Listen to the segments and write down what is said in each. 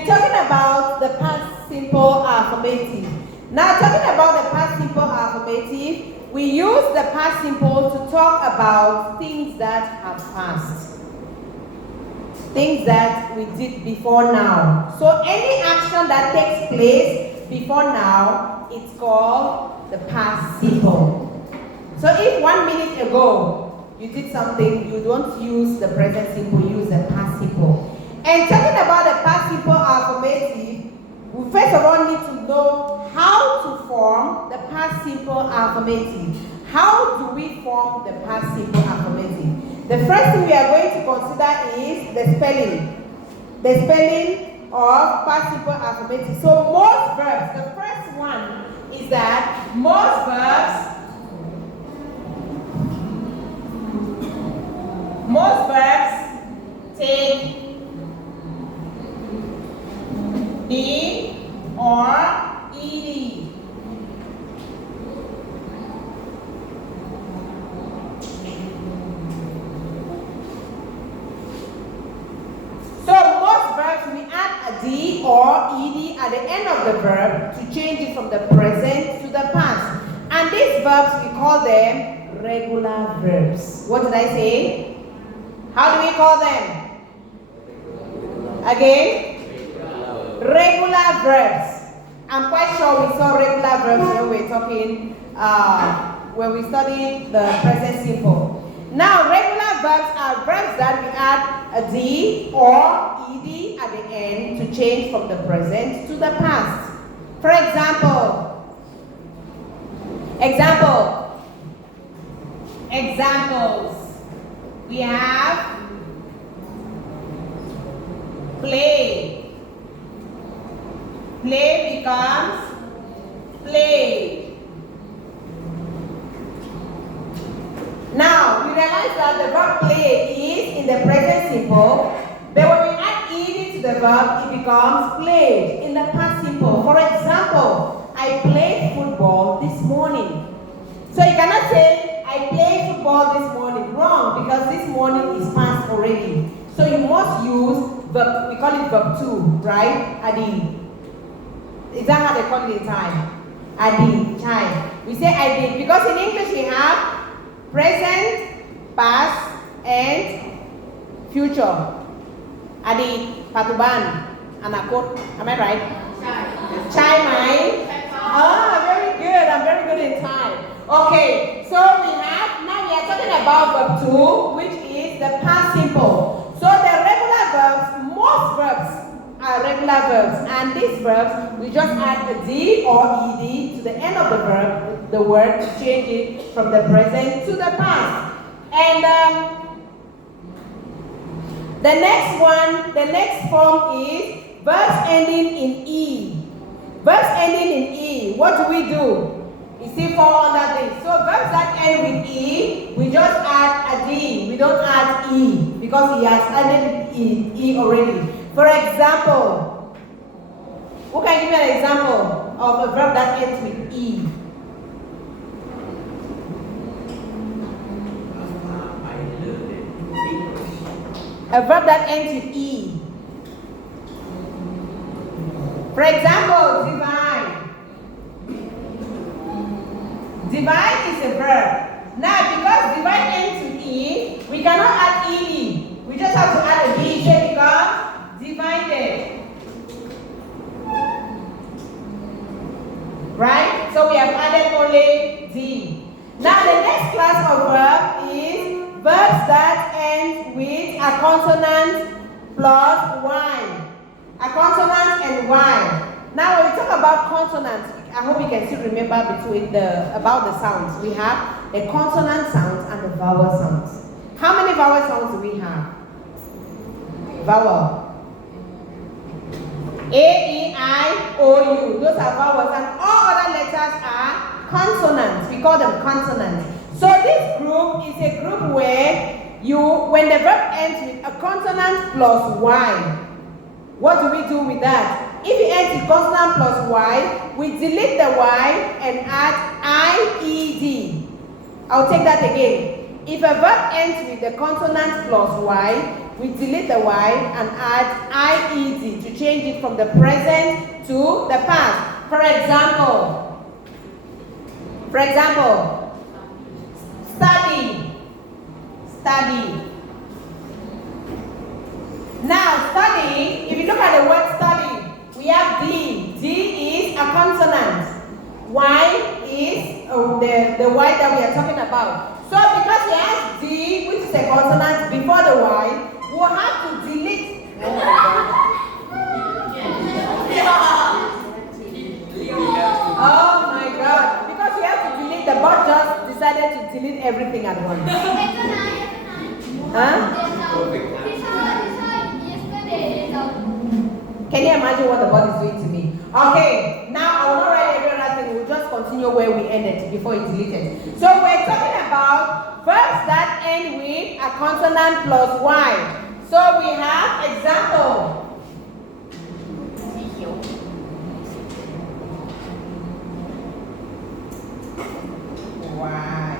be talking about the past simple affirmative. Now, talking about the past simple affirmative, we use the past simple to talk about things that have passed. Things that we did before now. So any action that takes place before now, it's called the past simple. So if 1 minute ago you did something, you don't use the present simple, you use the past simple. And talking about the past simple affirmative, we first of all need to know how to form the past simple affirmative. How do we form the past simple affirmative? The first thing we are going to consider is the spelling. The spelling of past simple affirmative. So most verbs, the first one is that most verbs take D or ED. So most verbs we add a D or ED at the end of the verb to change it from the present to the past. And these verbs we call them regular verbs. What did I say? How do we call them? Again? Regular verbs. I'm quite sure we saw regular verbs when we were talking, when we studied the present simple. Now, regular verbs are verbs that we add a D or ED at the end to change from the present to the past. For examples. We have play. Play becomes played. Now, we realize that the verb play is in the present simple, but when we add ed to the verb, it becomes played in the past simple. For example, I played football this morning. So you cannot say, I played football this morning. Wrong, because this morning is past already. So you must use verb, we call it verb 2, right? Adi. Is that how they call it in time? Adi, time. We say I did, because in English we have present, past, and future. Adi, patuban, anakot. Am I right? Chai mai. Ah, very good. I'm very good in time. Okay, so now we are talking about verb 2, which is the past simple. So the regular verbs, most verbs are regular verbs, and these verbs, we just add a D or ED to the end of the verb, the word, to change it from the present to the past. And the next form is verbs ending in E. Verbs ending in E, what do we do? You see, fall under this. So verbs that end with E, we just add a D. We don't add E because he has added E already. For example, who can give me an example of a verb that ends with E? A verb that ends with E. For example, divide. Divide is a verb. Now, because divide ends with E, we cannot add ED. We just have to add a D, so it becomes divided. Right? So we have added only D. Now, the next class of verb is verbs that end with a consonant plus Y. A consonant and Y. Now, when we talk about consonants, I hope you can still remember about the sounds. We have the consonant sounds and the vowel sounds. How many vowel sounds do we have? Vowel. A, E, I, O, U. Those are vowels, and all other letters are consonants. We call them consonants. So this group is a group where when the verb ends with a consonant plus Y, what do we do with that? If it ends with consonant plus Y, we delete the Y and add IED. I'll take that again. If a verb ends with the consonant plus Y, we delete the Y and add IED to change it from the present to the past. For example, study. Now, study, if you look at the word study, we have D. D is a consonant. Y is the Y that we are talking about. So because we have D, which is a consonant before the Y, we'll have to delete. Oh my God. Oh my God. Because we have to delete, the bot just decided to delete everything at once. Huh? Can you imagine what the bot is doing to me? Okay, now I will not write every other thing. We'll just continue where we ended before it deleted. So we're talking about verbs that end with a consonant plus Y. So we have example. Y.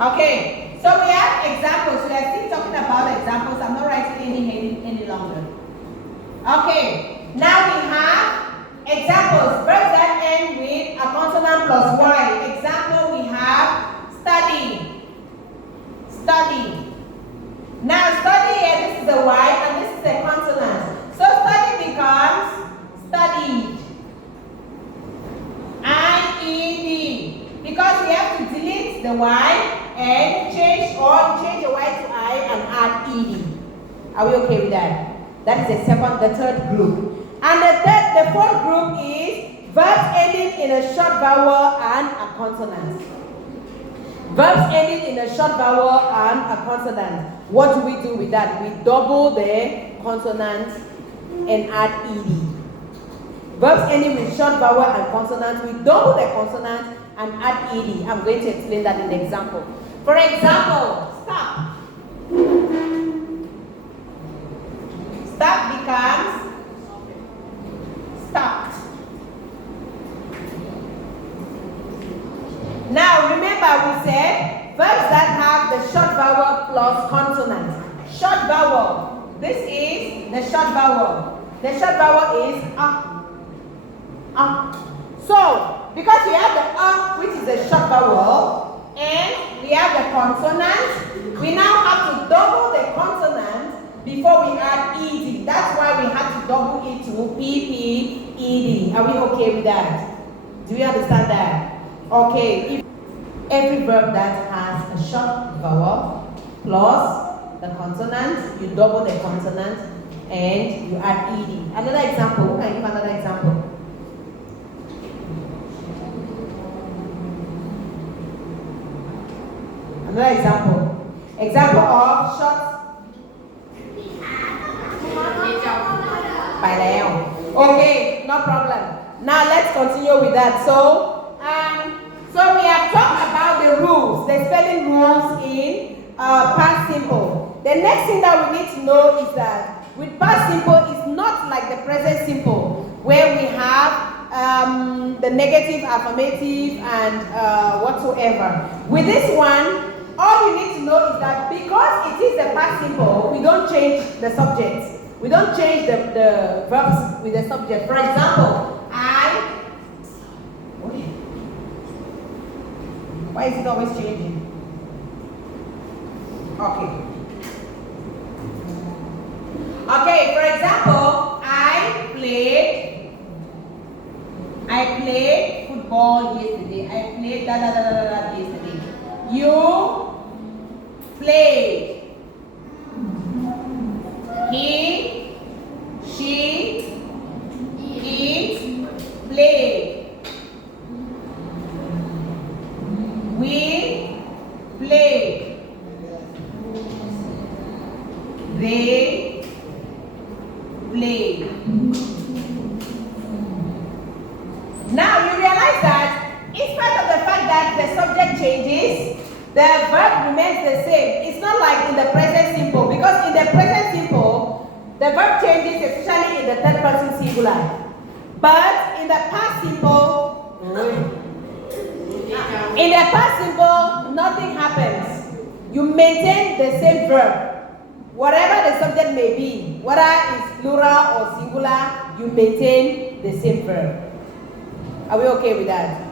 Okay, so we have examples. We are still talking about examples. I'm not writing any longer. Okay, now we have examples. Verbs that end with a consonant plus Y. Example, we have study. Now study here, this is a Y and this is a consonant. So study becomes studied. IED. Because we have to delete the Y and change the Y to I and add ED. Are we okay with that? That is the third group. And the fourth group is verbs ending in a short vowel and a consonant. Verbs ending in a short vowel and a consonant. What do we do with that? We double the consonant and add ED. Verbs ending with short vowel and consonant, we double the consonant and add ED. I'm going to explain that in an example. For example, stop. Stop becomes stopped. Now remember we said verbs that have the short vowel plus consonant. Short vowel. This is the short vowel. The short vowel is So because we have the which is the short vowel, and we have the consonant, we now have to double the consonant before we add ED. That's why we have to double it to PPED. Are we okay with that? Do we understand that? Okay. If every verb that has a short vowel plus the consonant, you double the consonant and you add ED. Another example. Who can give another example? Another example. Example of short. Okay, no problem. Now let's continue with that. So we have talked about the rules, the spelling rules in past simple. The next thing that we need to know is that with past simple, it's not like the present simple, where we have the negative, affirmative, and whatsoever. With this one, all you need to know is that because it is the past simple, we don't change the subjects. We don't change the verbs with the subject. For example, why is it always changing? Okay, for example, I played football yesterday. I played yesterday. You played. He, she, it, played. We played. They played. Now you realize that in spite of the fact that the subject changes, the verb remains the same. It's not like in the present simple, because in the present simple, the verb changes, especially in the third person singular. But in the past simple, nothing happens. You maintain the same verb. whatever the subject may be, whether it's plural or singular, you maintain the same verb. Are we okay with that?